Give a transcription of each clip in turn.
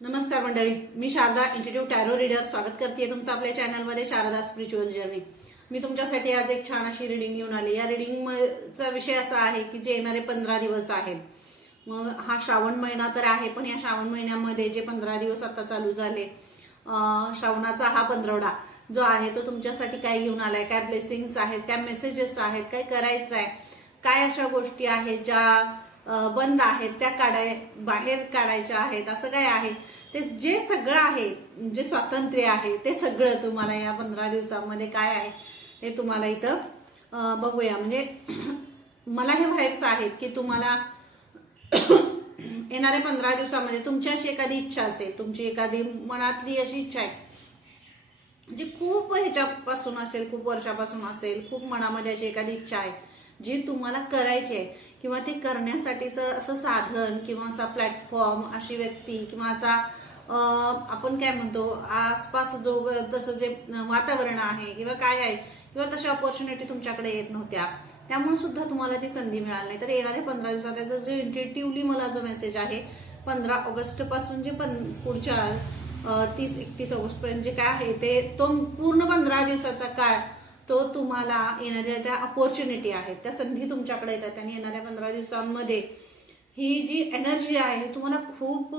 नमस्कार मंडळी, मी Sharda इंट्युटिव्ह tarot reader स्वागत करते तुमचं आपल्या चॅनलमध्ये शारदा स्पिरिच्युअल जर्नी। मी तुमच्यासाठी आज एक छान अशी रीडिंग घेऊन आली। या रीडिंगचा विषय असा आहे की जे येणारे 15 दिवस आहेत। मग हा श्रावण महिना तर आहे, पण या श्रावण महिन्यामध्ये जे 15 दिवस आता चालू झाले, श्रावणाचा हा 15वडा जो आहे तो तुमच्यासाठी काय घेऊन आलाय, काय ब्लेसिंग्स आहेत, काय मेसेजेस आहेत, काय करायचं आहे, काय अशा गोष्टी आहेत ज्या बंद आहेत त्या बाहेर काढायच्या आहेत, असं काय आहे ते जे सगळं आहे, जे स्वातंत्र्य आहे ते सगळं तुम्हाला या 15 दिवसांमध्ये काय आहे हे तुम्हाला इथं बघूया। म्हणजे मला हे व्हायचं आहे की तुम्हाला येणाऱ्या 15 दिवसामध्ये तुमची अशी एखादी इच्छा असेल, तुमची एखादी मनातली अशी इच्छा आहे जी खूप ह्याच्यापासून असेल, खूप वर्षापासून असेल, खूप मनामध्ये अशी एखादी इच्छा आहे जी तुम्हाला करायची आहे, किंवा ते करण्यासाठीचं असं साधन किंवा असा प्लॅटफॉर्म, अशी व्यक्ती किंवा असा आपण काय म्हणतो आसपास जो तसं जे वातावरण आहे किंवा काय आहे किंवा तशा ऑपॉर्च्युनिटी तुमच्याकडे येत नव्हत्या, त्यामुळे सुद्धा तुम्हाला ती संधी मिळाली नाही। तर येणाऱ्या 15 दिवसात त्याचा जो इंट्युटिव्हली मला जो मेसेज आहे 15 ऑगस्ट पासून जे पुढच्या 30-31 ऑगस्ट पर्यंत जे काय आहे ते तो पूर्ण 15 दिवसाचा काळ तो तुम्हाला येणाऱ्या ज्या अपॉर्च्युनिटी आहेत त्या संधी तुमच्याकडे येतात आणि येणाऱ्या 15 दिवसांमध्ये ही जी एनर्जी आहे तुम्हाला खूप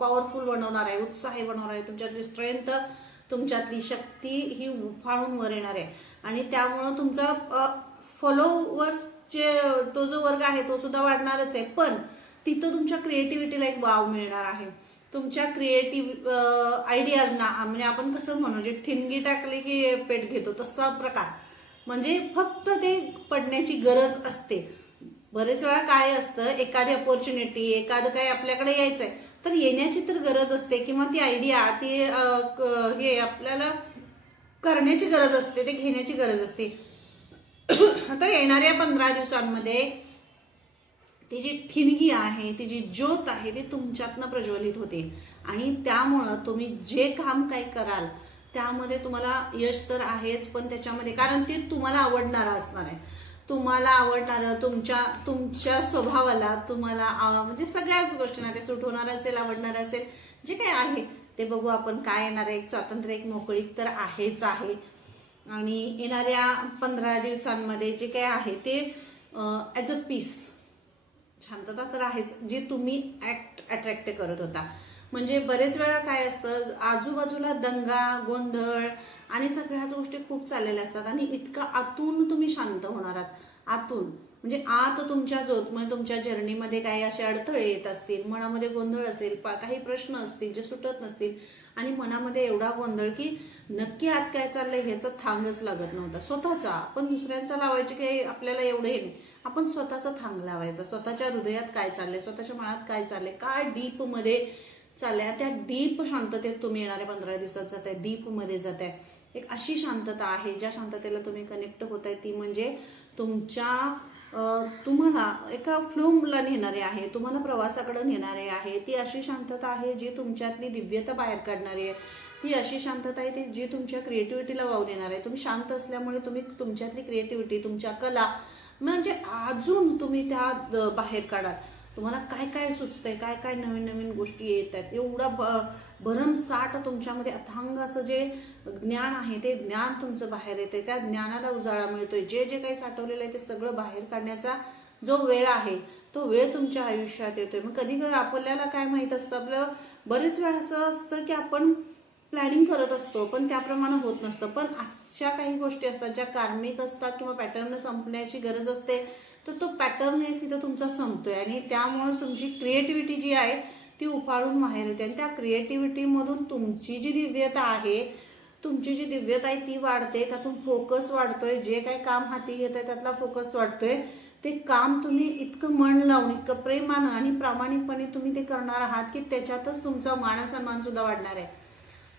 पॉवरफुल बनवणार आहे, उत्साही बनवणार आहे। तुमच्यातली स्ट्रेंथ, तुमच्यातली शक्ती ही उफाळून वर येणार आहे आणि त्यामुळं तुमचा फॉलोवर्सचे तो जो वर्ग आहे तो सुद्धा वाढणारच आहे, पण तिथं तुमच्या क्रिएटिव्हिटीला एक वाव मिळणार आहे। तुमच्या क्रिएटिव्ह आयडियाजना, म्हणजे आपण कसं म्हणू, जे ठिणगी टाकली की पेट घेतो तसा प्रकार, म्हणजे फक्त ते पडण्याची गरज असते। बरेच वेळा काय असतं, एखादी अपॉर्च्युनिटी, एखादं काही आपल्याकडे यायचंय तर येण्याची तर गरज असते, किंवा ती आयडिया ती हे आपल्याला करण्याची गरज असते, ते घेण्याची गरज असते। आता येणाऱ्या 15 दिवसांमध्ये ती जी ठिणगी आहे, ती जी ज्योत आहे ती तुमच्यातनं प्रज्वलित होते आणि त्यामुळं तुम्ही जे काम काय कराल त्यामध्ये तुम्हाला यश तर आहेच, पण त्याच्यामध्ये कारण ते तुम्हाला आवडणारं असणार आहे, तुम्हाला आवडणारं, तुमच्या स्वभावाला तुम्हाला म्हणजे सगळ्याच गोष्टींना ते सूट होणार असेल, आवडणार असेल, जे काय आहे ते बघू आपण। काय येणार आहे, एक स्वातंत्र्य, एक मोकळीक तर आहेच आहे। आणि येणाऱ्या 15 दिवसांमध्ये जे काय आहे ते ॲज अ पीस, शांतता तर आहेच, जी तुम्ही अट्रॅक्ट करत होता। म्हणजे बरेच वेळा काय असतं, आजूबाजूला दंगा, गोंधळ आणि सगळ्याच गोष्टी खूप चाललेल्या असतात आणि इतका आतून तुम्ही शांत होणार आहात, आतून म्हणजे आत तुमच्या म्हणजे तुमच्या जर्नीमध्ये काही असे अडथळे येत असतील, मनामध्ये गोंधळ असेल, काही प्रश्न असतील जे सुटत नसतील आणि मनामध्ये एवढा गोंधळ की नक्की आत काय चाललंय ह्याचं थांगच लागत नव्हता स्वतःचा। आपण दुसऱ्यांचा लावायचे काही आपल्याला एवढं हे नाही, आपण स्वतःचा थांग लावायचा, स्वतःच्या हृदयात काय चाललंय, स्वतःच्या मनात काय चाललंय, काय डीप मध्ये चाललंय, त्या डीप शांततेत तुम्ही येणाऱ्या 15 दिवसात जाताय, डीप मध्ये जाताय। एक अशी शांतता आहे ज्या शांततेला तुम्ही कनेक्ट होताय, ती म्हणजे तुम्हाला एका फ्लोला नेणारे आहे, तुम्हाला प्रवासाकडे नेणारे आहे। ती अशी शांतता आहे जी तुमच्यातली दिव्यता बाहेर काढणारी आहे, ती अशी शांतता आहे ती जी तुमच्या क्रिएटिव्हिटीला वाव देणार आहे। तुम्ही शांत असल्यामुळे तुम्ही तुमच्यातली क्रिएटिव्हिटी, तुमच्या कला म्हणजे अजून तुम्ही त्या बाहेर काढाल। तुम्हाला काय काय सुचतंय, काय काय नवीन नवीन गोष्टी येत आहेत, एवढा भरमसाठ तुमच्यामध्ये अथांग असं जे ज्ञान आहे ते ज्ञान तुमचं बाहेर येते, त्या ज्ञानाला उजाळा मिळतोय। जे जे काही साठवलेलं आहे ते सगळं बाहेर काढण्याचा जो वेळ आहे तो वेळ तुमच्या आयुष्यात येतोय। मग कधी कधी आपल्याला काय माहित असतं, आपलं बरेच वेळ असं असतं की आपण प्लॅनिंग करत असतो पण त्याप्रमाणे होत नसतं, पण अशा काही गोष्टी असतात ज्या कार्मिक असतात किंवा पॅटर्न संपण्याची गरज असते, तर तो पॅटर्न एक तिथं तुमचा संपतोय आणि त्यामुळे तुमची क्रिएटिव्हिटी जी आहे ती उफाळून बाहेर येते आणि त्या क्रिएटिव्हिटी मधून तुमची जी दिव्यता आहे, तुमची जी दिव्यता आहे ती वाढते, त्यातून फोकस वाढतोय, जे काही काम हाती घेत आहे त्यातला फोकस वाढतोय। ते काम तुम्ही इतकं मन लावून, इतकं प्रेमानं आणि प्रामाणिकपणे तुम्ही ते करणार आहात की त्याच्यातच तुमचा मान सन्मान सुद्धा वाढणार आहे।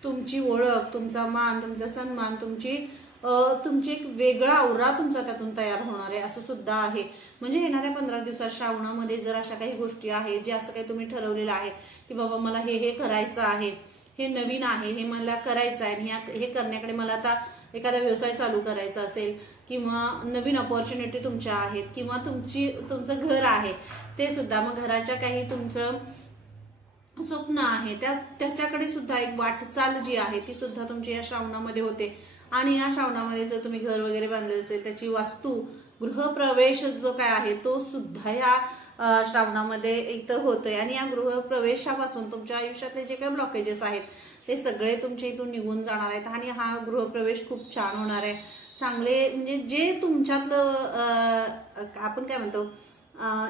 तुमची ओळख, तुमचा मान, तुमचा सन्मान, तुमची एक वेगळा औरा तुमचा त्यातून तयार होणार आहे, असं सुद्धा आहे। म्हणजे येणाऱ्या 15 दिवसात श्रावणामध्ये जर अशा काही गोष्टी आहेत जे असं काही तुम्ही ठरवलेलं आहे की बाबा मला हे करायचं आहे, हे नवीन आहे, हे मला करायचं आहे आणि हे करण्याकडे मला आता एखादा व्यवसाय चालू करायचा असेल किंवा नवीन अपॉर्च्युनिटी तुमच्या आहेत किंवा तुमचं घर आहे ते सुद्धा, मग घराच्या काही तुमचं स्वप्न आहे त्याच्याकडे सुद्धा एक वाटचाल जी आहे ती सुद्धा तुमची या श्रावणामध्ये होते. आणि या श्रावणामध्ये जर तुम्ही घर वगैरे बांधले असेल त्याची वास्तू गृहप्रवेश जो काय आहे तो सुद्धा या श्रावणामध्ये इथं होतोय. आणि या गृहप्रवेशापासून तुमच्या आयुष्यातले जे काही ब्लॉकेजेस आहेत ते सगळे तुमच्या इथून निघून जाणार आहेत. आणि हा गृहप्रवेश खूप छान होणार आहे. चांगले म्हणजे जे तुमच्यातलं आपण काय म्हणतो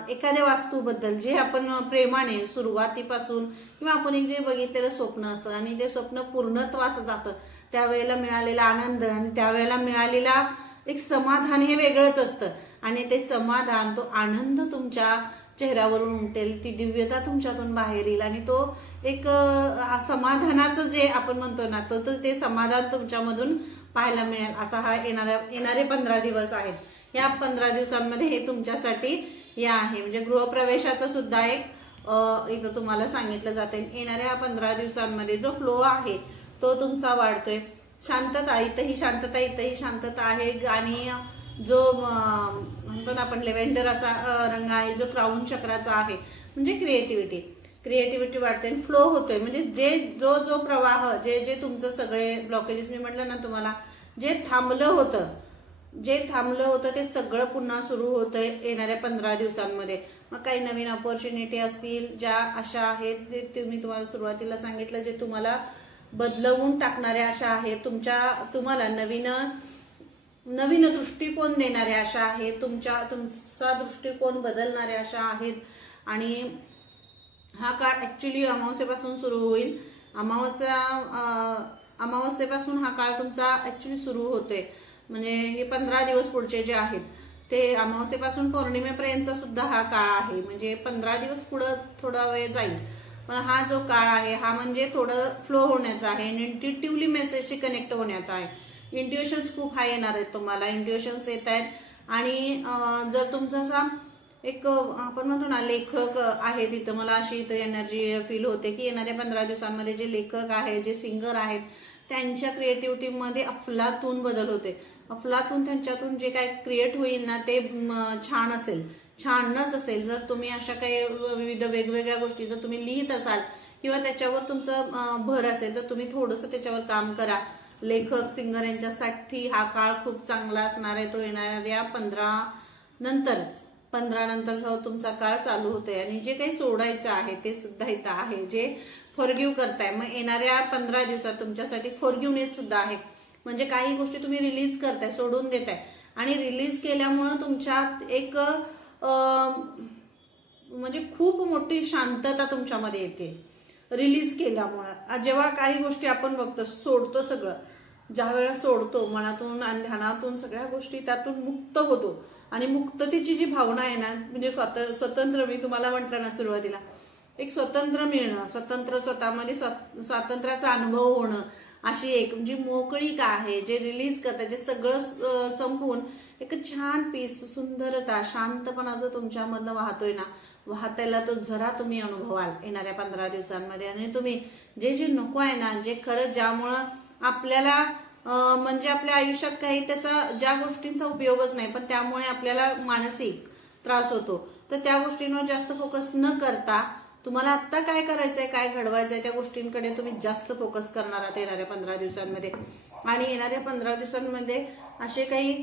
एखाद्या वास्तूबद्दल जे आपण प्रेमाने सुरुवातीपासून किंवा आपण एक जे बघितलेलं स्वप्न असतं आणि ते स्वप्न पूर्णत्वास जातं त्यावेळेला मिळालेला आनंद आणि त्यावेळेला मिळालेला एक समाधान हे वेगळंच असतं. आणि ते समाधान, तो आनंद तुमच्या चेहऱ्यावरून उमटेल, ती दिव्यता तुमच्यातून बाहेर येईल आणि तो एक समाधानाचं जे आपण म्हणतो ना तो ते समाधान तुमच्यामधून पाहायला मिळेल. असा हा येणारे 15 दिवस आहेत. या 15 दिवसांमध्ये हे तुमच्यासाठी या आहे. म्हणजे गृहप्रवेशाचं सुद्धा एक इथं तुम्हाला सांगितलं जाते. येणाऱ्या 15 दिवसांमध्ये जो फ्लो आहे तो तुमचा वाढतोय. शांतता, इथंही शांतता आहे. आणि जो म्हणतो ना आपण लेव्हेंडर असा रंग आहे जो क्राऊन चक्राचा आहे म्हणजे क्रिएटिव्हिटी वाढते आणि फ्लो होतोय. म्हणजे जो प्रवाह जे तुमचं सगळे ब्लॉकेजेस मी म्हटलं ना तुम्हाला जे थांबलं होतं ते सगळं पुन्हा सुरू होतंय येणाऱ्या 15 दिवसांमध्ये. मग काही नवीन ऑपॉर्च्युनिटी असतील ज्या अशा आहेत जे मी तुम्हाला सुरुवातीला सांगितलं जे तुम्हाला बदलवून टाकणाऱ्या अशा आहेत. तुम्हाला नवीन दृष्टिकोन देणाऱ्या अशा आहेत. तुमचा दृष्टिकोन बदलणाऱ्या अशा आहेत. आणि हा काळ ऍक्च्युली अमावस्येपासून सुरू होईल. अमावस्येपासून हा काळ तुमचा ऍक्च्युली सुरू होतोय. म्हणजे हे 15 दिवस पुढचे जे आहेत ते अमावस्येपासून पौर्णिमेपर्यंतचा सुद्धा हा काळ आहे. म्हणजे 15 दिवस पुढं थोडा वेळ जाईल. पण हा जो काळ आहे हा म्हणजे थोडं फ्लो होण्याचा आहे. इंट्युटिव्हली मेसेजशी कनेक्ट होण्याचा आहे. इंट्युशन्स खूप हाय येणार आहेत तुम्हाला. इंट्युशन्स येत आहेत. आणि जर तुमचा असा एक आपण म्हणतो ना लेखक आहे तिथं मला अशी इथं एनर्जी फील होते की येणाऱ्या 15 दिवसांमध्ये जे लेखक आहेत जे सिंगर आहेत त्यांच्या क्रिएटिव्हिटीमध्ये अफलातून बदल होते. अफलातून त्यांच्यातून जे काय क्रिएट होईल ना ते छानच असेल. जर तुम्ही अशा काही विविध वेगवेगळ्या गोष्टी जर तुम्ही लिहित असाल किंवा त्याच्यावर तुमचं भर असेल तर तुम्ही थोडंसं त्याच्यावर काम करा. लेखक सिंगर यांच्यासाठी हा काळ खूप चांगला असणार आहे. तो येणाऱ्या 15 नंतर तुमचा काळ चालू होतोय. आणि जे काही सोडायचं आहे ते सुद्धा इथं आहे. जे फॉरगिव्ह करताय मग येणाऱ्या 15 दिवसात तुमच्यासाठी फॉरगिव्हनेस सुद्धा आहे. म्हणजे काही गोष्टी तुम्ही रिलीज करताय, सोडून देताय. आणि रिलीज केल्यामुळं तुमच्यात एक म्हणजे खूप मोठी शांतता तुमच्यामध्ये येते रिलीज केल्यामुळं. जेव्हा काही गोष्टी आपण बघतो सोडतो सगळं, ज्या वेळेला सोडतो मनातून आणि ध्यानातून सगळ्या गोष्टी त्यातून मुक्त होतो. आणि मुक्ततेची जी भावना आहे ना म्हणजे स्वतंत्र मी तुम्हाला म्हटलं ना सुरुवातीला एक स्वतंत्र मिळणं, स्वतंत्र स्वतःमध्ये स्वातंत्र्याचा अनुभव होणं अशी एक म्हणजे मोकळीक आहे. जे रिलीज करतात जे सगळं संपवून एक छान पीस, सुंदरता, शांतपणा जो तुमच्यामधनं वाहतोय ना वाहतायला तो जरा तुम्ही अनुभवाल येणाऱ्या 15 दिवसांमध्ये. आणि तुम्ही जे नको आहे ना जे खरं ज्यामुळं आपल्याला म्हणजे आपल्या आयुष्यात काही त्याचा ज्या गोष्टींचा उपयोगच नाही पण त्यामुळे आपल्याला मानसिक त्रास होतो तर त्या गोष्टींवर जास्त फोकस न करता तुम्हाला आता काय करायचंय काय घडवायचंय त्या गोष्टींकडे तुम्ही जास्त फोकस करणार आहात येणाऱ्या 15 दिवसांमध्ये. आणि येणाऱ्या 15 दिवसांमध्ये असे काही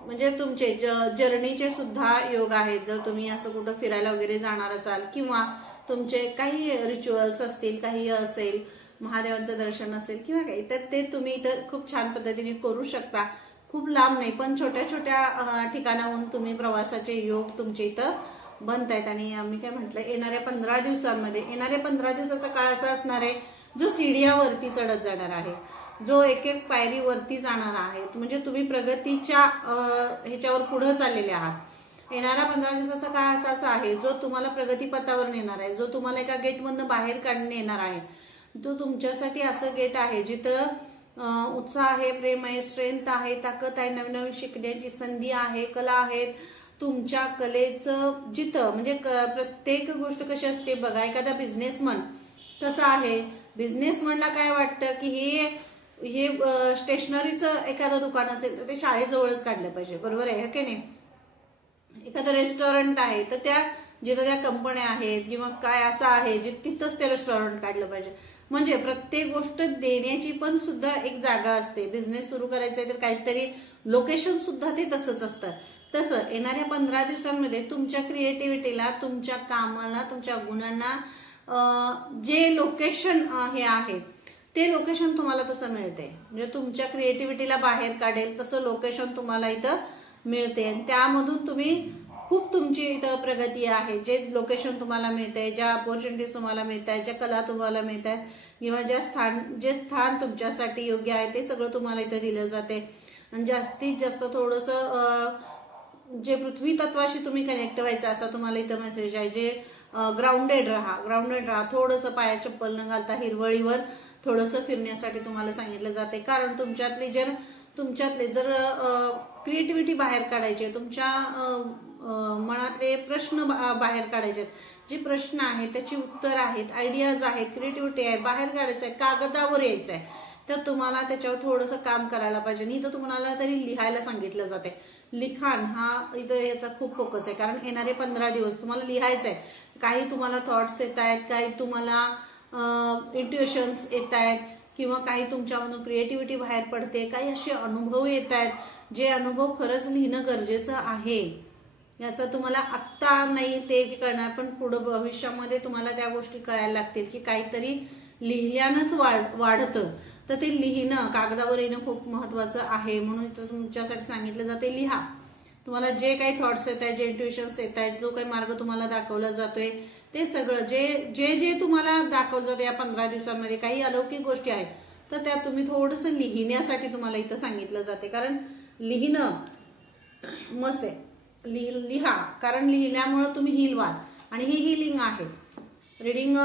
म्हणजे तुमचे जर्नीचे सुद्धा योग आहेत. जर तुम्ही असं कुठं फिरायला वगैरे जाणार असाल किंवा तुमचे काही रिच्युअल्स असतील काही असेल महादेवांचं दर्शन असेल किंवा काही तर ते तुम्ही इथं खूप छान पद्धतीने करू शकता. खूप लांब नाही पण छोट्या छोट्या ठिकाणाहून तुम्ही प्रवासाचे योग तुमचे इथं बनतायत. आणि आम्ही काय म्हटलं येणाऱ्या 15 दिवसांमध्ये येणाऱ्या 15 दिवसाचा काळ असा असणार आहे जो सीडीयावरती चढत जाणार आहे, जो एक एक पायरी वरती जाणार आहे. म्हणजे तुम्ही प्रगतीच्या ह्याच्यावर पुढे चाललेले आहात. येणारा 15 दिवसाचा काळ असाच आहे जो तुम्हाला प्रगतीपथावर नेणार आहे, जो तुम्हाला एका गेटमधनं बाहेर काढणे येणार आहे. तो तुमच्यासाठी असं गेट आहे जिथं उत्साह आहे, प्रेम आहे, स्ट्रेंथ आहे, ताकद आहे, नवीन नवीन शिकण्याची संधी आहे, कला आहेत. तुमच्या कलेचं जिथं म्हणजे प्रत्येक गोष्ट कशी असते बघा. एखादा बिझनेसमन कसं आहे, बिझनेसमनला काय वाटतं की हे स्टेशनरीचं एखादं दुकान असेल तर ते शाळेजवळच काढलं पाहिजे, बरोबर आहे की नाही. एखादं रेस्टॉरंट आहे तर त्या जिथं त्या कंपन्या आहेत किंवा काय असं आहे जे तिथंच ते रेस्टॉरंट काढलं पाहिजे. म्हणजे प्रत्येक गोष्ट देण्याची पण सुद्धा एक जागा असते. बिझनेस सुरू करायचा आहे तर काहीतरी लोकेशन सुद्धा ते तसंच असतं. तसं येणाऱ्या 15 दिवसांमध्ये तुमच्या क्रिएटिव्हिटीला, तुमच्या कामाला, तुमच्या गुणांना जे लोकेशन हे आहे ते लोकेशन तुम्हाला तसं मिळते. म्हणजे तुमच्या क्रिएटिव्हिटीला बाहेर काढेल तसं लोकेशन तुम्हाला इथं मिळते. त्यामधून तुम्ही खूप तुमची इथं प्रगती आहे. जे लोकेशन तुम्हाला मिळते, ज्या ऑपॉर्च्युनिटीज तुम्हाला मिळत आहेत, ज्या कला तुम्हाला मिळत आहेत किंवा जे स्थान तुमच्यासाठी योग्य आहे ते सगळं तुम्हाला इथं दिलं जाते. आणि जास्तीत जास्त थोडंसं जे पृथ्वी तत्वाशी तुम्ही कनेक्ट व्हायचं असा तुम्हाला इथं मेसेज आहे. जे ग्राउंडेड राहा, थोडंसं पाया चप्पल न घालता हिरवळीवर थोडंसं फिरण्यासाठी तुम्हाला सांगितलं जाते. कारण तुमच्यातले जर क्रिएटिव्हिटी बाहेर काढायची, तुमच्या मनातले प्रश्न बाहेर काढायचे, जे प्रश्न आहेत त्याची उत्तर आहेत, आयडियाज आहेत, क्रिएटिव्हिटी आहे, बाहेर काढायचं आहे, कागदावर यायचं आहे, तर तुम्हाला त्याच्यावर थोडंसं काम करायला पाहिजे. इथं तुम्हाला तरी लिहायला सांगितलं जाते. लिखाण हा इथं याचा खूप फोकस आहे. कारण येणारे 15 दिवस तुम्हाला लिहायचं आहे. काही तुम्हाला थॉट्स येत आहेत, काही तुम्हाला इंट्युशन्स येत आहेत किंवा काही तुमच्यामधून क्रिएटिव्हिटी बाहेर पडते, काही असे अनुभव येत आहेत जे अनुभव खरंच लिहिणं गरजेचं आहे. याचं तुम्हाला आत्ता नाही ते कळणार, पण पुढे भविष्यामध्ये तुम्हाला त्या गोष्टी कळायला लागतील की काहीतरी लिहिल्यानंच वाढतं. तर ते लिहिणं, कागदावर येणं खूप महत्वाचं आहे. म्हणून इथं तुमच्यासाठी सांगितलं जाते लिहा. तुम्हाला जे काही थॉट्स येत आहेत, जे इंट्युशन्स येत आहेत, जो काही मार्ग तुम्हाला दाखवला जातोय ते सगळं जे तुम्हाला दाखवलं जातं या 15 दिवसांमध्ये काही अलौकिक गोष्टी आहेत तर त्या तुम्ही थोडंसं लिहिण्यासाठी तुम्हाला इथं सांगितलं जाते. कारण लिहिणं मस्त आहे. लिहा, कारण लिहिल्यामुळं तुम्ही हील व्हाल आणि ही हिलिंग आहे. रीडिंग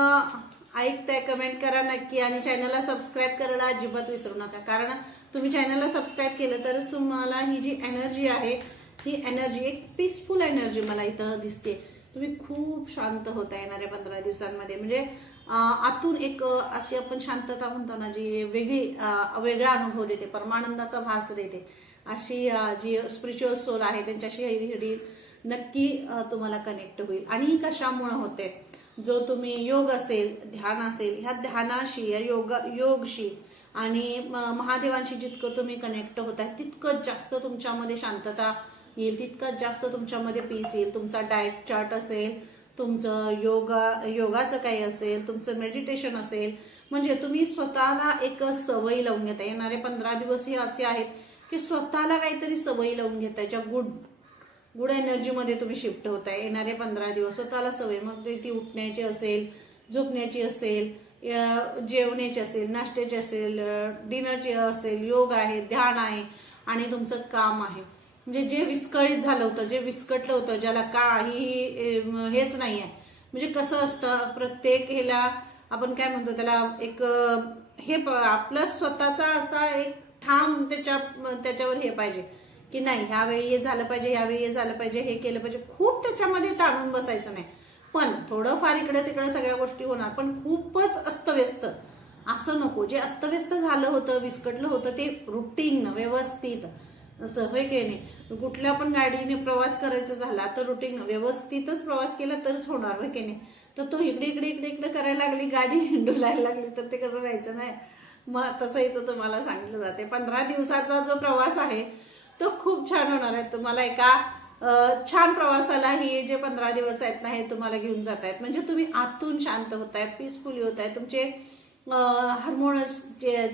ऐकताय, कमेंट करा नक्की आणि चॅनलला सबस्क्राईब करायला अजिबात विसरू नका. कारण तुम्ही चॅनलला सबस्क्राईब केलं तरच तुम्हाला ही जी एनर्जी आहे ही एनर्जी एक पीसफुल एनर्जी मला इथं दिसते. तुम्ही खूप शांत होता येणाऱ्या 15 दिवसांमध्ये. म्हणजे आतून एक अशी आपण शांतता म्हणतो ना, जी वेगळा अनुभव देते, परमानंदाचा भास देते, अशी जी स्पिरिच्युअल सोल आहे त्यांच्याशी नक्की तुम्हाला कनेक्ट होईल. आणि ही कशामुळे होते, जो तुम्ही योग असेल, ध्यान असेल, ह्या ध्यानाशी, या योगशी आणि महादेवांशी जितकं तुम्ही कनेक्ट होताय तितकं जास्त तुमच्यामध्ये शांतता येईल, तितकंच जास्त तुमच्यामध्ये पीस येईल. तुमचा डाएट चार्ट असेल, तुमचं योगाचं काही असेल, तुमचं मेडिटेशन असेल, म्हणजे तुम्ही स्वतःला एक सवयी लावून घेताय. येणारे 15 दिवस हे असे आहेत की स्वतःला काहीतरी सवयी लावून घेताय, ज्या गुड एनर्जीमध्ये तुम्ही शिफ्ट होताय. येणारे 15 दिवस स्वतःला सवय, मग ती उठण्याची असेल, झोपण्याची असेल, जेवण्याची असेल, नाश्त्याची असेल, डिनरची असेल, योग आहे, ध्यान आहे आणि तुमचं काम आहे. म्हणजे जे विस्कळीत झालं होतं, जे विस्कटलं होतं, ज्याला काही हेच नाही आहे. म्हणजे कसं असतं, प्रत्येक ह्याला आपण काय म्हणतो त्याला एक हे आपलं स्वतःचा असा एक ठाम त्याच्यावर हे पाहिजे की नाही ह्यावेळी हे झालं पाहिजे, ह्यावेळी हे झालं पाहिजे, हे केलं पाहिजे. खूप त्याच्यामध्ये ताणून बसायचं नाही, पण थोडंफार इकडे तिकडे सगळ्या गोष्टी होणार, पण खूपच अस्तव्यस्त असं नको. जे अस्तव्यस्त झालं होतं, विस्कटलं होतं ते रुटीन व्यवस्थित असं होय की नाही. कुठल्या पण गाडीने प्रवास करायचा झाला तर रुटीन व्यवस्थितच प्रवास केला तरच होणार, होय की नाही. तर तो इकडे करायला लागली, गाडी डोलायला लागली तर ते कसं व्हायचं नाही. मग तसं इथं तुम्हाला सांगितलं जाते 15 दिवसाचा जो प्रवास आहे तो खूप छान होणार आहे. तुम्हाला एका छान प्रवासाला ही जे 15 दिवस आहेत ना हे तुम्हाला घेऊन जात आहेत. म्हणजे तुम्ही आतून शांत होताय, पीसफुली होत आहे. तुमचे हार्मोनस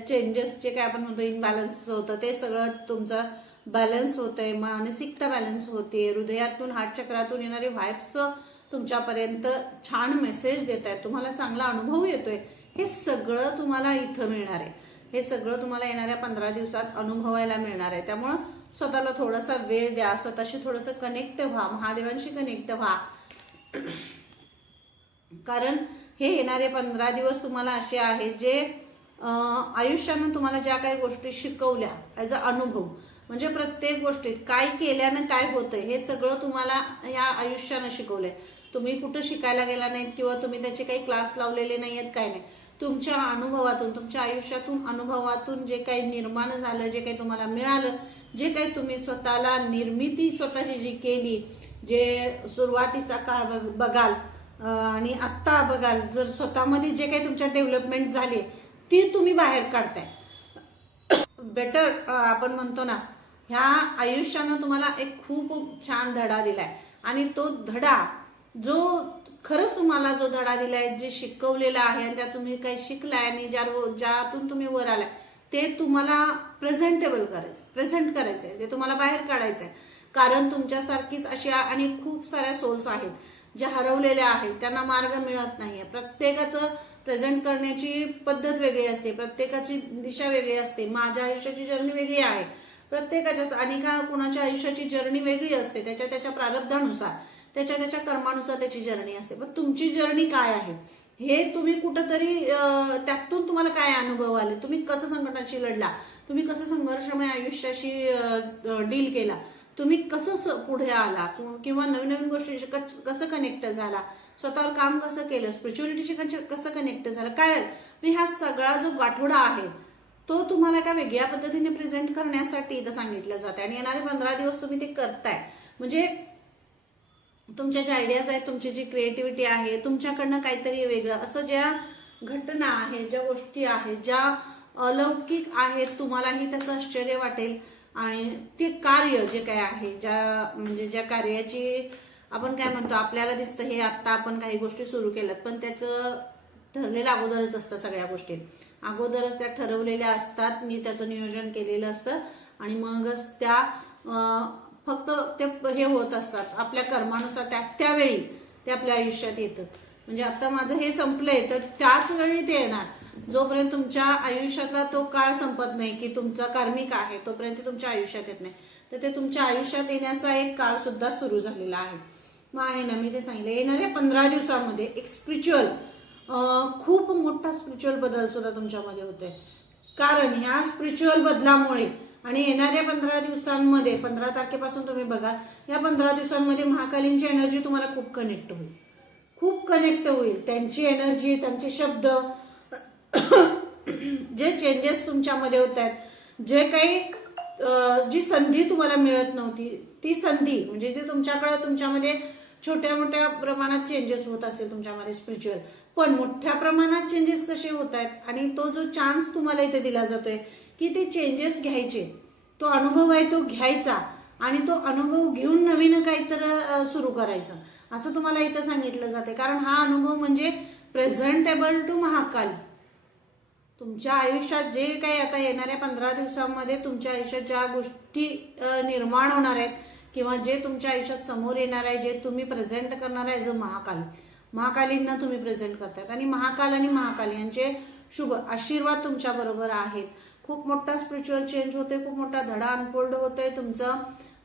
चेंजेस जे काय आपण म्हणतो इनबॅलन्स होतं ते सगळं तुमचं बॅलन्स होतंय, मानसिकता बॅलन्स होते, हृदयातून हार्ट चक्रातून येणारे व्हाइब्स तुमच्यापर्यंत छान मेसेज देत आहेत, तुम्हाला चांगला अनुभव येतोय. हे सगळं तुम्हाला इथं मिळणार आहे. हे सगळं तुम्हाला येणाऱ्या 15 दिवसात अनुभवायला मिळणार आहे. त्यामुळं स्वतःला थोडासा वेळ द्या, स्वतःशी थोडंसं कनेक्ट व्हा, महादेवांशी कनेक्ट व्हा. कारण हे येणारे 15 दिवस तुम्हाला असे आहेत जे आयुष्यानं तुम्हाला ज्या काही गोष्टी शिकवल्या ॲज अ अनुभव, म्हणजे प्रत्येक गोष्टीत काय केल्यानं काय होतंय हे सगळं तुम्हाला या आयुष्यानं शिकवलंय. तुम्ही कुठं शिकायला गेला नाहीत किंवा तुम्ही त्याचे काही क्लास लावलेले नाहीयेत, काय नाही. तुमच्या अनुभवातून, तुमच्या आयुष्यातून, अनुभवातून जे काही निर्माण झालं, जे काही तुम्हाला मिळालं, जे काही तुम्ही स्वतःला निर्मिती स्वतःची जी केली, जे सुरुवातीचा काळ बघाल आणि आत्ता बघाल, जर स्वतःमध्ये जे काही तुमच्या डेव्हलपमेंट झाली ती तुम्ही बाहेर काढताय. बेटर आपण म्हणतो ना, ह्या आयुष्यानं तुम्हाला एक खूप छान धडा दिलाय आणि तो धडा जो खरंच तुम्हाला जो धडा दिलाय, जे शिकवलेला आहे आणि त्या तुम्ही काही शिकलाय आणि ज्यातून तुम्ही वर आलाय ते तुम्हाला प्रेझेंट करायचंय, ते तुम्हाला बाहेर काढायचंय. कारण तुमच्यासारखीच अशी आणि खूप साऱ्या सोल्स आहेत ज्या हरवलेल्या आहेत, त्यांना मार्ग मिळत नाहीये. प्रत्येकाचं प्रेझेंट करण्याची पद्धत वेगळी असते, प्रत्येकाची दिशा वेगळी असते. माझ्या आयुष्याची जर्नी वेगळी आहे प्रत्येकाच्या, आणि कुणाच्या आयुष्याची जर्नी वेगळी असते, त्याच्या प्रारब्धानुसार, त्याच्या कर्मानुसार त्याची जर्नी असते. पण तुमची जर्नी काय आहे हे तुम्ही कुठंतरी त्यातून तुम्हाला काय अनुभव आले, तुम्ही कसं संकटाशी लढला, तुम्ही कसं संघर्षमय आयुष्याशी डील केला, तुम्ही कसं पुढे आला, किंवा नवीन नवीन गोष्टींशी कसं कनेक्ट झाला, स्वतःवर काम कसं केलं, स्पिरिच्युअलिटीशी कसं कनेक्ट झालं, काय हा सगळा जो गाठोडा आहे तो तुम्हाला एका वेगळ्या पद्धतीने प्रेझेंट करण्यासाठी इथं सांगितलं जातं. आणि येणारे 15 दिवस तुम्ही ते करताय म्हणजे तुमच्या ज्या आयडियाज आहेत, तुमची जी क्रिएटिव्हिटी आहे, तुमच्याकडनं काहीतरी वेगळं असं ज्या घटना आहेत, ज्या गोष्टी आहेत, ज्या अलौकिक आहेत, तुम्हालाही त्याचं आश्चर्य वाटेल. आणि ते कार्य जे काय आहे, ज्या कार्याची आपण काय म्हणतो, आपल्याला दिसतं हे आत्ता आपण काही गोष्टी सुरू केल्यात, पण त्याचं ठरलेलं अगोदरच असतं. सगळ्या गोष्टी अगोदरच त्या ठरवलेल्या असतात, मी त्याचं नियोजन केलेलं असतं आणि मगच त्या फक्त ते हे होत असतात आपल्या कर्मानुसार. त्यावेळी ते आपल्या आयुष्यात येतं. म्हणजे आता माझं हे संपलंय तर त्याच वेळी ते येणार. जोपर्यंत तुमच्या आयुष्यातला तो काळ संपत नाही की तुमचा कार्मिक आहे, तोपर्यंत तुमच्या आयुष्यात येत नाही. तर ते तुमच्या आयुष्यात येण्याचा एक काळ सुद्धा सुरू झालेला आहे. मग आहे ना, मी ते सांगितलं, येणाऱ्या 15 दिवसांमध्ये एक स्पिरिच्युअल खूप मोठा स्पिरिच्युअल बदल सुद्धा तुमच्यामध्ये होतोय. कारण ह्या स्पिरिच्युअल बदलामुळे आणि येणाऱ्या 15 दिवसांमध्ये 15 तारखेपासून तुम्ही बघा, या 15 दिवसांमध्ये महाकालींची एनर्जी तुम्हाला खूप कनेक्ट होईल. त्यांची एनर्जी, त्यांचे शब्द, जे चेंजेस तुमच्यामध्ये होत आहेत, जे काही जी संधी तुम्हाला मिळत नव्हती ती संधी, म्हणजे ते तुमच्यामध्ये छोट्या मोठ्या प्रमाणात चेंजेस होत असतील तुमच्यामध्ये स्पिरिच्युअल, पण मोठ्या प्रमाणात चेंजेस कसे होत आहेत आणि तो जो चान्स तुम्हाला इथे दिला जातोय की ते चेंजेस घ्यायचे, तो अनुभव आहे तो घ्यायचा आणि तो अनुभव घेऊन नवीन काहीतरी सुरू करायचं, असं तुम्हाला इथं सांगितलं जाते. कारण हा अनुभव म्हणजे प्रेझेंटेबल टू महाकाली. तुमच्या आयुष्यात जे काही आता येणाऱ्या 15 दिवसांमध्ये तुमच्या आयुष्यात ज्या गोष्टी निर्माण होणार आहेत किंवा जे तुमच्या आयुष्यात समोर येणार आहे, जे तुम्ही प्रेझेंट करणार आहे, जो महाकालींना तुम्ही प्रेझेंट करतायत आणि महाकाल आणि महाकाली यांचे शुभ आशीर्वाद तुमच्या बरोबर आहेत. खूप मोठा स्पिरिच्युअल चेंज होतोय, खूप मोठा धडा अनफोल्ड होतोय,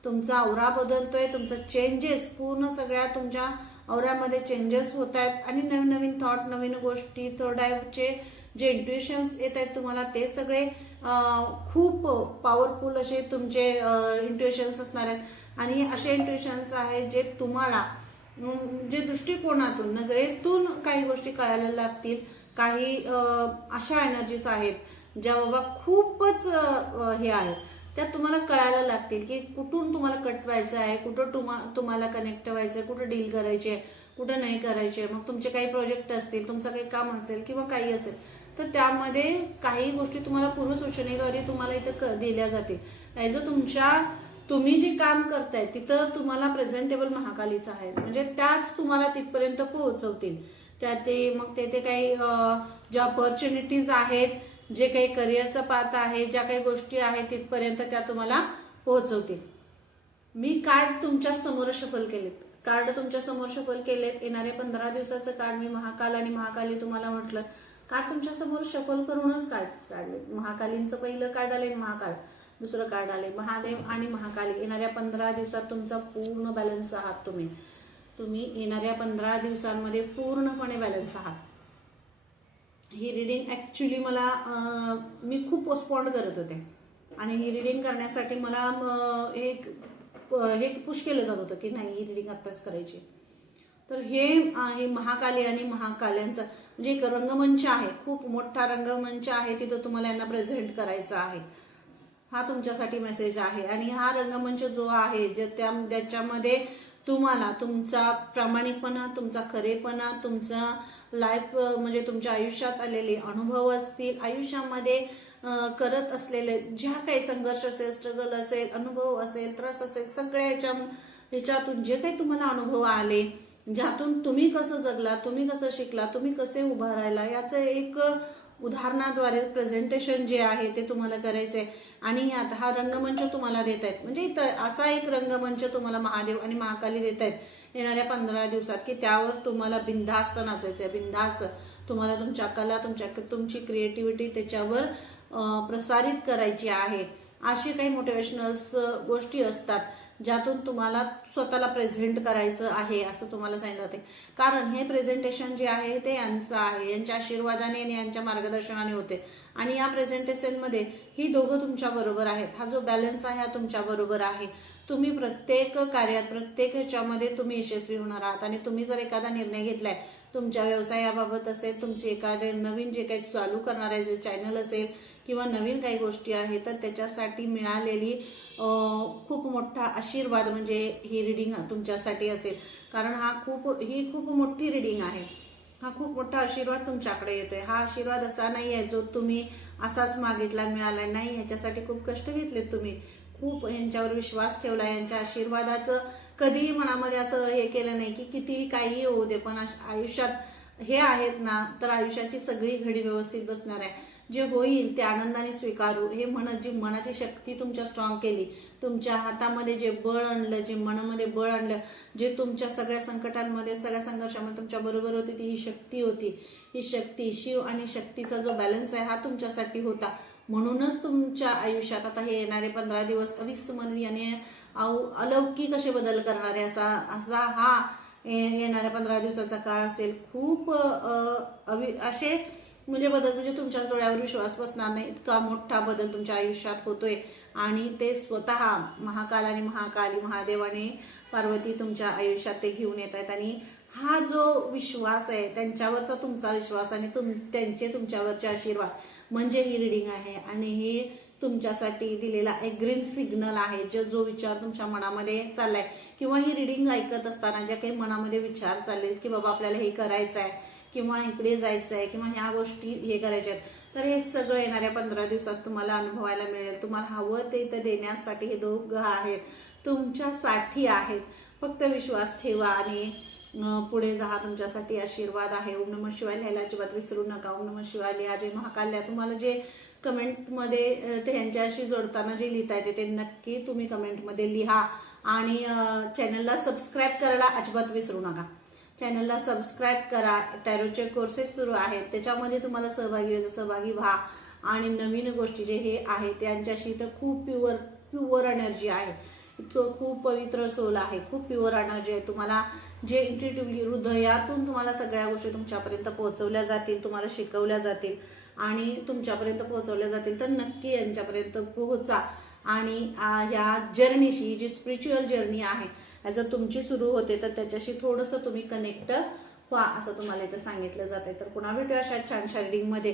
तुमचा औरा बदलतोय, तुमचं चेंजेस पूर्ण सगळ्या तुमच्या औऱ्यामध्ये चेंजेस होत आहेत आणि नवीन नवीन थॉट, नवीन गोष्टी, थोड्याचे जे इंट्युशन्स येत आहेत तुम्हाला, ते सगळे खूप पॉवरफुल असे तुमचे इंट्युशन्स असणार आहेत. आणि असे इंट्युशन्स आहेत जे तुम्हाला जे दृष्टिकोनातून, नजरेतून काही गोष्टी कळायला लागतील. काही अशा एनर्जीज आहेत ज्या बाबा खूपच हे आहेत, त्या तुम्हाला कळायला लागतील की कुठून तुम्हाला कट व्हायचं आहे, कुठं तुम्हाला कनेक्ट व्हायचं आहे, कुठं डील करायचे, कुठं नाही करायचे. मग तुमचे काही प्रोजेक्ट असतील, तुमचं काही काम असेल किंवा काही असेल, तर त्यामध्ये काही गोष्टी तुम्हाला पूर्वसूचनेद्वारे तुम्हाला इथं दिल्या जातील. ॲज अ तुम्ही जे काम करताय तिथं तुम्हाला प्रेझेंटेबल महाकालीच आहे, म्हणजे त्याच तुम्हाला तिथपर्यंत पोहोचवतील. मग ते काही ज्या ऑपॉर्च्युनिटीज आहेत, जे काही करिअरचा पाथ आहे, ज्या काही गोष्टी आहेत तिथपर्यंत त्या तुम्हाला पोहोचवतील. मी कार्ड तुमच्या समोर शफल केलेत. येणारे 15 दिवसाचं कार्ड मी महाकाल आणि महाकाली तुम्हाला म्हटलं, कार्ड तुमच्या समोर शफल करूनच काढले. महाकालींचं पहिलं कार्ड आले, महाकाल दुसरं कार्ड आले, महादेव आणि महाकाली. येणाऱ्या 15 दिवसात तुमचा पूर्ण बॅलन्स आहात. तुम्ही येणाऱ्या 15 दिवसांमध्ये पूर्णपणे बॅलन्स आहात. ही रिडिंग ऍक्च्युली मी खूप पोस्टपोन्ड करत होते आणि ही रिडिंग करण्यासाठी मला हे पुश केलं जात होतं की नाही, ही रिडिंग आत्ताच करायची. तर हे महाकाली आणि महाकाल्यांचं म्हणजे एक रंगमंच आहे, खूप मोठा रंगमंच आहे, तिथं तुम्हाला यांना प्रेझेंट करायचं आहे. हा तुमच्यासाठी मेसेज आहे. आणि हा रंगमंच जो आहे त्याच्यामध्ये तुम्हाला तुमचा प्रामाणिकपणा, तुमचा खरेपणा, तुमचा लाईफ म्हणजे तुमच्या आयुष्यात आलेले अनुभव असतील, आयुष्यामध्ये करत असलेले ज्या काही संघर्ष असेल, स्ट्रगल असेल, अनुभव असेल, त्रास असेल, सगळ्या ह्याच्यातून जे काही तुम्हाला अनुभव आले, ज्यातून तुम्ही कसं जगला, तुम्ही कसं शिकला, तुम्ही कसे उभा राहिला, याचं एक उदाहरणाद्वारे प्रेझेंटेशन जे आहे ते तुम्हाला करायचंय. आणि यात हा रंगमंच तुम्हाला देत आहेत, म्हणजे असा एक रंगमंच तुम्हाला महादेव आणि महाकाली देत आहेत येणाऱ्या 15 दिवसात, की त्यावर तुम्हाला बिनधास्त नाचायचंय, बिनधास्त तुम्हाला तुमच्या कला, तुमची क्रिएटिव्हिटी त्याच्यावर प्रसारित करायची आहे. असे काही मोटिवेशनल्स गोष्टी असतात ज्यातून तुम्हाला स्वतःला प्रेझेंट करायचं आहे असं तुम्हाला सांगितलं जाते. कारण हे प्रेझेंटेशन जे आहे ते यांचं आहे, यांच्या आशीर्वादाने आणि यांच्या मार्गदर्शनाने होते. आणि या प्रेझेंटेशनमध्ये ही दोघं तुमच्या बरोबर आहेत, हा जो बॅलन्स आहे हा तुमच्या बरोबर आहे. तुम्ही प्रत्येक कार्यात, प्रत्येक ह्याच्यामध्ये तुम्ही यशस्वी होणार आहात. आणि तुम्ही जर एखादा निर्णय घेतलाय तुमच्या व्यवसायाबाबत असेल, तुमचे एखादे नवीन जे काही चालू करणार आहे, जे चॅनल असेल किंवा नवीन काही गोष्टी आहेत, तर त्याच्यासाठी मिळालेली खूप मोठा आशीर्वाद म्हणजे ही रिडिंग तुमच्यासाठी असेल. कारण ही खूप मोठी रिडिंग आहे. हा खूप मोठा आशीर्वाद तुमच्याकडे येतोय. हा आशीर्वाद असा नाही आहे जो तुम्ही असाच मागितला मिळाला नाही, ह्याच्यासाठी खूप कष्ट घेतलेत तुम्ही, खूप यांच्यावर विश्वास ठेवला, यांच्या आशीर्वादाचं कधीही मनामध्ये असं हे केलं नाही की कितीही काहीही होऊ दे, पण आयुष्यात हे आहेत ना, तर आयुष्याची सगळी घडी व्यवस्थित बसणार आहे. जे होईल ते आनंदाने स्वीकारू, हे जी मनाची शक्ती तुमच्या स्ट्रॉंग केली, तुमच्या हातामध्ये जे बळ आणलं, जे मनामध्ये बळ आणलं, जे तुमच्या सगळ्या संकटांमध्ये, सगळ्या संघर्षामध्ये तुमच्या बरोबर होती, ती ही शक्ती होती. ही शक्ती, शिव आणि शक्तीचा जो बॅलन्स आहे हा तुमच्यासाठी होता. म्हणूनच तुमच्या आयुष्यात आता हे येणारे 15 दिवस अविस्मरणीय आणि अलौकिक असे बदल करणारे असा हा येणाऱ्या 15 दिवसाचा काळ असेल. खूप असे म्हणजे बदल म्हणजे तुमच्याच डोळ्यावर विश्वास बसणार नाही, इतका मोठा बदल तुमच्या आयुष्यात होतोय. आणि ते स्वतः महाकाल आणि महाकाली, महादेव आणि पार्वती तुमच्या आयुष्यात ते घेऊन येत आहेत. आणि हा जो विश्वास आहे, त्यांच्यावरचा तुमचा विश्वास आणि त्यांचे तुमच्यावरचे आशीर्वाद म्हणजे ही रिडिंग आहे. आणि हे तुमच्यासाठी दिलेला एक ग्रीन सिग्नल आहे. जो विचार तुमच्या मनामध्ये चाललाय किंवा ही रिडिंग ऐकत असताना ज्या काही मनामध्ये विचार चाललेत की बाबा आपल्याला हे करायचं आहे किंवा इकडे जायचं आहे किंवा ह्या गोष्टी हे करायच्या आहेत, तर हे सगळं येणाऱ्या 15 दिवसात तुम्हाला अनुभवायला मिळेल. तुम्हाला हवं ते इथं देण्यासाठी हे दोघं आहेत, तुमच्यासाठी आहेत. फक्त विश्वास ठेवा आणि पुढे जा. तुमच्यासाठी आशीर्वाद आहे. ओम नमः शिवाय लिहायला अजिबात विसरू नका. ओम नमः शिवाय लिहा. जय महाकाल्या. तुम्हाला जे कमेंटमध्ये ते ह्यांच्याशी जोडताना जे लिहिता येते ते नक्की तुम्ही कमेंटमध्ये लिहा. आणि चॅनलला सबस्क्राईब करायला अजिबात विसरू नका. चॅनलला सबस्क्राईब करा. टॅरोचे कोर्सेस सुरू आहेत, त्याच्यामध्ये तुम्हाला सहभागी व्हा. आणि नवीन गोष्टी जे हे आहे त्यांच्याशी तर खूप प्युअर एनर्जी आहे, तो खूप पवित्र सोल आहे, खूप प्युअर एनर्जी आहे. तुम्हाला जे इंट्युटिव्हली हृदयातून तुम्हाला सगळ्या गोष्टी तुमच्यापर्यंत पोहोचवल्या जातील, तुम्हाला शिकवल्या जातील आणि तुमच्यापर्यंत पोहोचवल्या जातील. तर नक्की यांच्यापर्यंत पोहोचा. आणि ह्या जर्नीशी, जी स्पिरिच्युअल जर्नी आहे, जर तुमची सुरू होते तर त्याच्याशी थोडंसं तुम्ही कनेक्ट व्हा असं तुम्हाला इथं सांगितलं जाते. तर पुन्हा भेटूया अशा छानशा रिडिंगमध्ये.